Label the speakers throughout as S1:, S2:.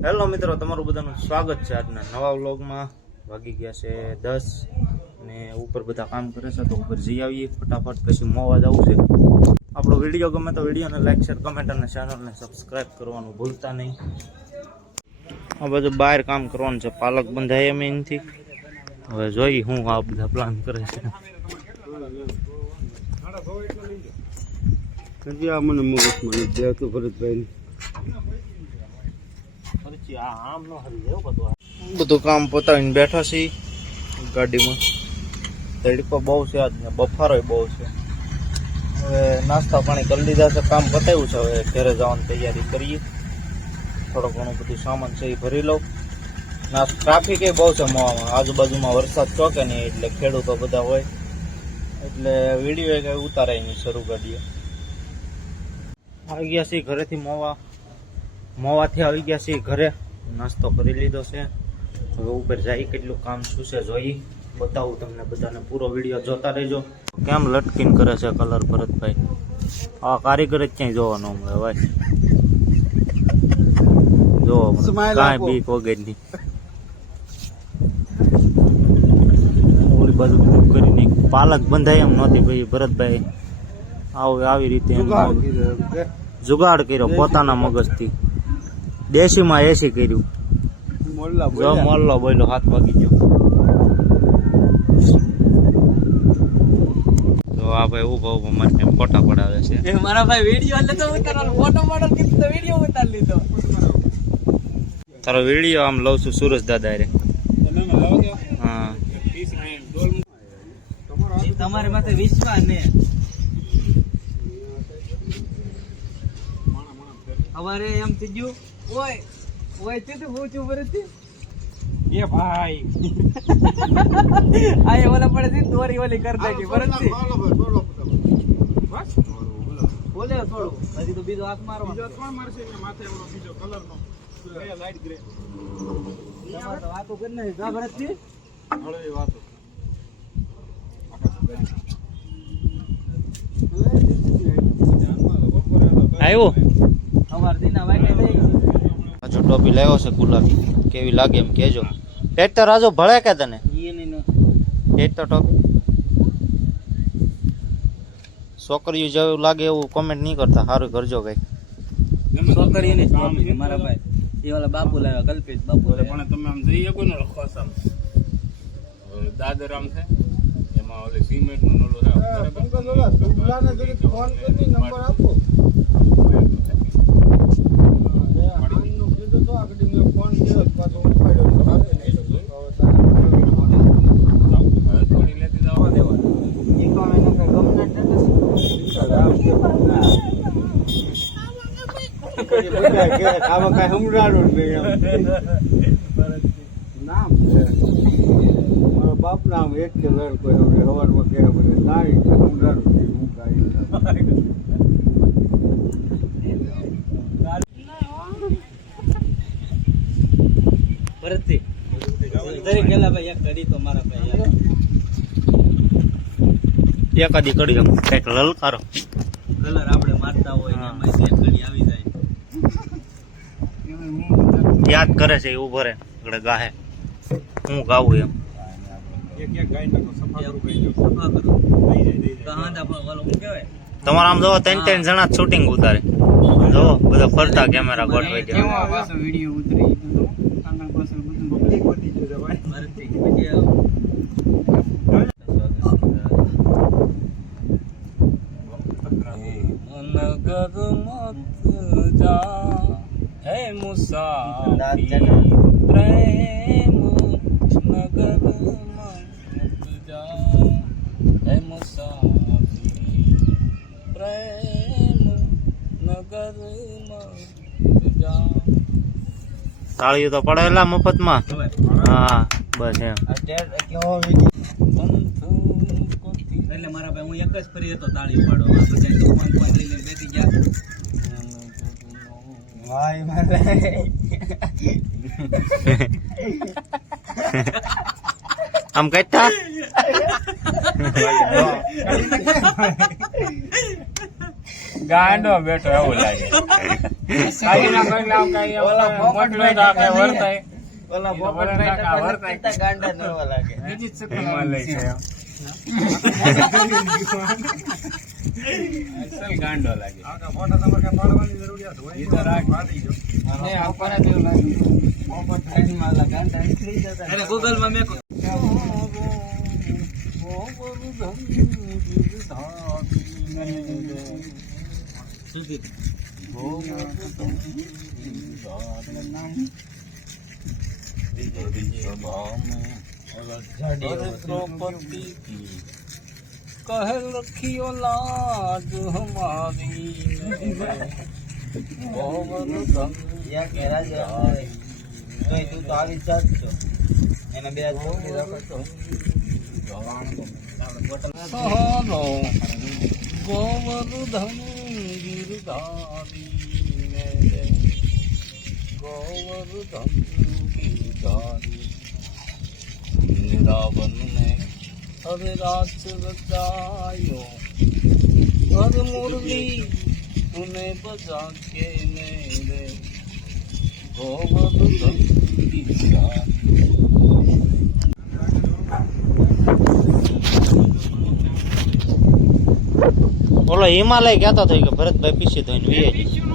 S1: Hello મિત્રો, તમારું બધાનું સ્વાગત છે આજના નવા વ્લોગમાં. વાગી ગયા છે દસ ને ઉપર બધા કામ કરે છે તો ઉપર જઈ આવીએ ફટાફટ, પછી મોવા જવું છે. આપણો વીડિયો ગમે તો વિડીયોને લાઈક શેર કમેન્ટ અને ચેનલને સબસ્ક્રાઈબ કરવાનું ભૂલતા નહીં. આ બધું બહાર કામ કરવાનું છે, પાલક બંધાય એમ એનથી. હવે જોઈ હું આ બધા પ્લાન કરે છે.
S2: હજી આ મને મગજમાં નથી. દેતું એવું
S1: બધું કામ પતાવીને બેઠા છીએ ગાડીમાં. તડકો બહુ છે આજ ને, બફારો બહુ છે. હવે નાસ્તા પાણી કરી લીધા છે, કામ પતાવ્યું છે. હવે ઘરે જવાની તૈયારી કરીએ. થોડો ઘણો બધું સામાન છે એ ભરી લઉં. ના ટ્રાફિક એ બહુ છે મોવામાં. આજુબાજુમાં વરસાદ ચોકે નહીં, એટલે ખેડૂતો બધા હોય. એટલે વીડિયો કઈ ઉતારાય નહીં શરૂ કરીએ આવી ગયા છીએ ઘરેથી મોવા. મોવાથી આવી ગયા છીએ ઘરે. નાસ્તો કરી લીધો છે. હવે ઉપર જાય કેટલું કામ શું છે જોઈ બતાવું તમને બધાને પૂરો વીડિયો જોતા રહેજો. કેમ લટકીન કરે છે કલર ભરતભાઈ? આ કારીગર જ ક્યાંય જોવાનો મળે ભાઈ. જો કાંઈ. બીક વગરની ઓલી બાજુ બુક પાલક બંધાય એમ નહોતી ભાઈ ભરતભાઈ. આવું આવી રીતે
S2: જુગાડ
S1: કર્યો પોતાના મગજથી. દેશીમાં એસી કર્યું.
S2: મોલ્લા
S1: જો મોલ્લો બોલ્યો હાથ વાગી ગયો. તો આ ભાઈ ઊભો ઊભો મને ફોટા પડાવે છે.
S3: એ મારા ભાઈ વીડિયો એટલે તો ઉતારવાનો ફોટો મોડલ કીધું તો વીડિયો ઉતારી લીધો.
S1: તારો વીડિયો આમ લઉં છું સુરજ દાદા રે. હા.
S3: તમારી માથે વિશ્વાસ ને. અમારે એમ થઈ ગયું ઓય ઓય તે તો બહુ ચૂપ રહી એ ભાઈ. આ એ ઓલા પડે છે દોરી ઓલી કરી નાખી બરાબર છે? બોલે થોડું. હજી તો બીજો હાથ મારવાનો તમારે તો વાતો કરી નાખી કા ભરતજી
S1: આવ્યો?
S3: અમાર દીના વાગે થઈ
S1: પાછો ટોપી લાવ્યો છે ગુલાબી. કેવી લાગે એમ કેજો પેટ તો રાજો ભળે કે તને? પેટ તો ટોપી છોકરીઓ જેવું લાગે એવું કોમેન્ટ નહીં કરતા. સારું કરજો કઈ
S3: છોકરી ટોપી મારા ભાઈ એ ઓલા બાપુ લાવ્યા કલ્પિત બાપુ
S4: પણ તમે આમ જઈ શકો ને દાદર આમ છે એમાં ઓલી સિમેન્ટનું છે
S2: ફોન કરી નંબર આપો એ આનનું કીધું તો આગળ મેં ફોન કર્યો તો પાછો ઉપાડ્યો તો આપે નહીં તો હવે તારે ફોન
S4: હવે થોડી લેતી જવા દેવા
S3: એકાવન નંબર ગમના સ્ટેટસ
S2: આમાં કઈ સમજાણું નહીં નામ છે. મારા બાપ નામ એક કે હવે હવારમાં કે મને સમજાણું નહીં. હું કાંઈ
S3: ભરતજી દરેક ગેલા ભાઈ એક કરી તો મારા ભાઈ.
S1: એકાદી એમ કંઈક લલકારો.
S3: કલર આપણે મારતા હોય. એમાં એક આવી જાય
S1: યાદ કરે છે એવું ભરે આગળ ગાહે. હું ગાવું એમ. તમારા આમ જોવો ત્રણ ત્રણ જણા શૂટિંગ ઉતારે. જોવો બધા ફરતા કેમેરા ગોઠવાઈ ગયા
S3: વીડિયો વિડિયો ઉતરી
S4: નગર મત જા. હે મુસાફિર પ્રેમ નગર મત જા. હે મુસાફિર પ્રેમ મત જા
S1: તાળીઓ તો પડેલા મફતમાં હા બસ એમ
S3: એટલે મારા ભાઈ હું એક જ ફરી હતો તાળી પાડો બધા બેસી ગયા.
S2: ભાઈ મારે
S1: આમ કહેતા
S4: ગાંડો બેઠો એવું લાગે. કાંઈ ના કઈ આમ કાંઈ
S1: ઓલા
S4: મોટલો તો આ વર્તાય.
S1: ઓલા
S4: એ તો
S1: પોપટભાઈ વર્તાય
S4: ગાંડા
S1: નો લાગે. બીજી ન એવા
S4: છે. અસલ ગાંડો લાગે. ઈ તો રાખ.
S3: ને આપણને તો એવું લાગ્યું પોપટ ટ્રેનમાં ઓલા ગાંડા નીકળી જતા. અરે ગૂગલમાં મેં
S4: દ્રૌપદી કી. કહે લખિયો લાજ હમારી ગોવર્ધન
S1: યા કેરા જ તોય તું તો આવી જ છો એને બે પકડી રાખો
S4: સહારો ગોવર્ધન ગિરધારી ગોવર્ધન ગિરધારી વૃંદાવન હર રાત રચાયો હર મુરલી તુને બજા કે ને રે
S1: ગોવદ હિમાલય કહેતો હતો કે ભરતભાઈ પીસી
S3: તો એને વીએ.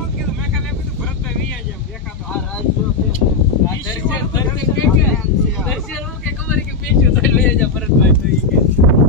S3: લઈ જા ભરતભાઈ તો કે.